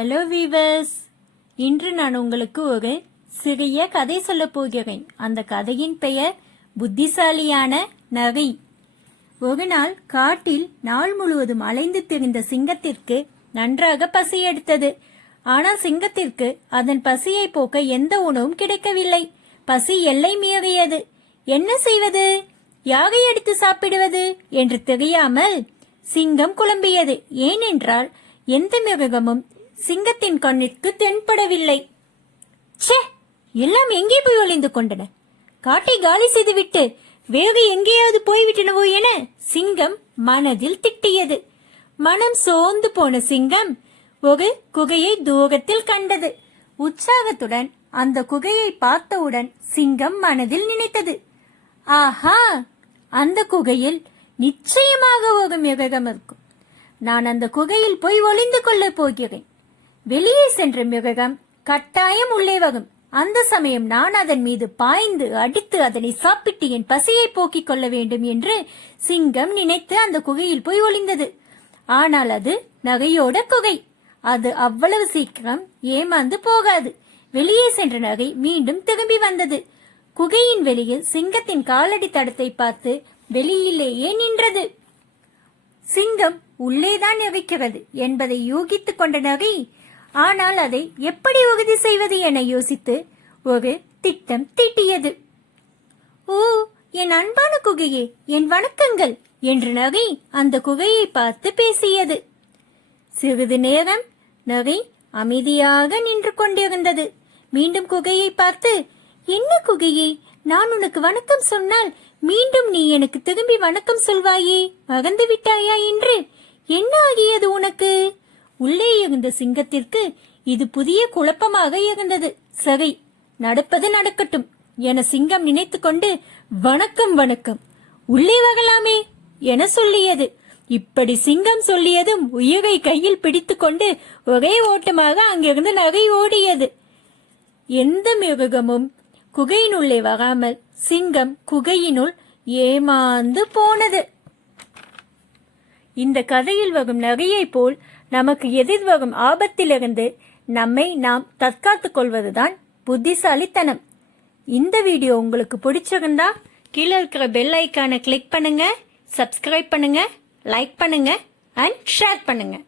Hello viewers, இன்று நான் உங்களுக்கு ஒரு சிறிய கதை சொல்ல போகிறேன். அந்த கதையின் பெயர் புத்திசாலியான நரி. ஒரு நாள் காட்டில் நாள் முழுவதும் அலைந்து திரிந்த சிங்கத்திற்கு நன்றாக பசி எடுத்தது. ஆனால் சிங்கத்திற்கு அதன் பசியை போக்க எந்த உணவும் கிடைக்கவில்லை. பசி எல்லை மீறியது. என்ன செய்வது, யாரை எடுத்து சாப்பிடுவது என்று தெரியாமல் சிங்கம் குழம்பியது. ஏனென்றால் எந்த மிருகமும் சிங்கத்தின் கண்ணிற்கு தென்படவில்லை. ச்சே, எல்லாம் எங்கே போய் ஒளிந்து கொண்டன? காட்டை காலி செய்துவிட்டு வேறு எங்கேயாவது போய்விட்டனவோ என சிங்கம் மனதில் திட்டியது. மனம் சோர்ந்து போன சிங்கம் ஒரு குகையை தூரத்தில் கண்டது. உற்சாகத்துடன் அந்த குகையை பார்த்தவுடன் சிங்கம் மனதில் நினைத்தது, ஆஹா, அந்த குகையில் நிச்சயமாக ஒரு மிருகம் இருக்கும். நான் அந்த குகையில் போய் ஒளிந்து கொள்ளப் போகிறேன். வெளியே சென்ற மிருகம் கட்டாயம் உள்ளே வரும். அந்த சமயம் நான் அதன் மீது பாய்ந்து அடித்து அதனை சாப்பிட்டு என் பசியை போக்கிக் கொள்ள வேண்டும் என்று சிங்கம் நினைத்து அந்த குகையில் போய் ஒளிந்தது. ஆனால் அது நகையோட குகை. அது அவ்வளவு சீக்கிரம் ஏமாந்து போகாது. வெளியே சென்ற நகை மீண்டும் திரும்பி வந்தது. குகையின் வெளியில் சிங்கத்தின் காலடி தடத்தை பார்த்து வெளியிலேயே நின்றது. சிங்கம் உள்ளேதான் இருக்கிறது என்பதை யூகித்துக் கொண்ட நகை, ஆனால் அதை எப்படி உறுதி செய்வது என யோசித்து ஒரு திட்டம் தீட்டியது. ஓ, என் அன்பான குகையே, என் வணக்கங்கள் என்று நகை அந்த குகையை பார்த்து பேசியது. சிறிது நேரம் நகை அமைதியாக நின்று கொண்டிருந்தது. மீண்டும் குகையை பார்த்து, என்ன குகையே, நான் உனக்கு வணக்கம் சொன்னால் மீண்டும் நீ எனக்கு திரும்பி வணக்கம் சொல்வாயே, மறந்து விட்டாயா என்று என்ன ஆகியது உனக்கு? உள்ளே இருந்த சிங்கத்திற்கு இது புதிய குழப்பமாக இருந்தது. சரி, நடப்பது நடக்கட்டும் என சிங்கம் நினைத்து கொண்டு, வணக்கம் வணக்கம், உள்ளே வரலாமே என சொல்லியது. இப்படி சிங்கம் சொல்லியதும் உயிரை கையில் பிடித்து கொண்டு ஒரே ஓட்டமாக அங்கிருந்து நகை ஓடியது. எந்த மிருகமும் குகையினுள்ளே வராமல் சிங்கம் குகையினுள் ஏமாந்து போனது. இந்த கதையில் வரும் நகையை போல் நமக்கு எதிர்வரும் ஆபத்திலிருந்து நம்மை நாம் தற்காத்துக் கொள்வதுதான் புத்திசாலித்தனம். இந்த வீடியோ உங்களுக்கு பிடிச்சிருந்தா கீழே இருக்கிற பெல் ஐக்கானை கிளிக் பண்ணுங்க, சப்ஸ்கிரைப் பண்ணுங்க, லைக் பண்ணுங்க அண்ட் ஷேர் பண்ணுங்க.